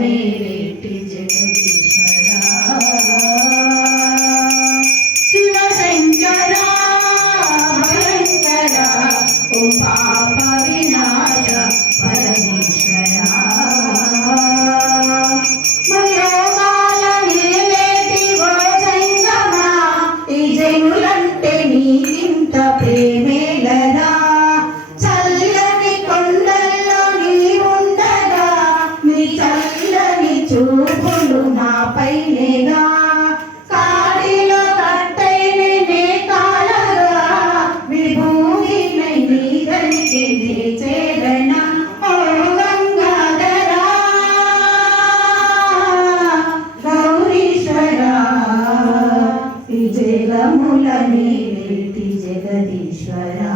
నీరేటి జగదీశ్వరా శివశంకరా భయంకరా ఓ పాప వినాశ పరమేశ్వరా మయోగాల నీలేటి ఓ జంగమా ఈ జనులంటే నీకింత ప్రేమేలరా చల్లని కొండల్లో నీ ఉండగా నీ చల్లని చూపులు నాపైనేగా కాడిలో కట్టైన నే కాలగా విభూమినై నీదరికి నే చేరణ ఓ గంగాధరా గౌరీశ్వరా ఈ జగముల నీవేటి జగదీశ్వరా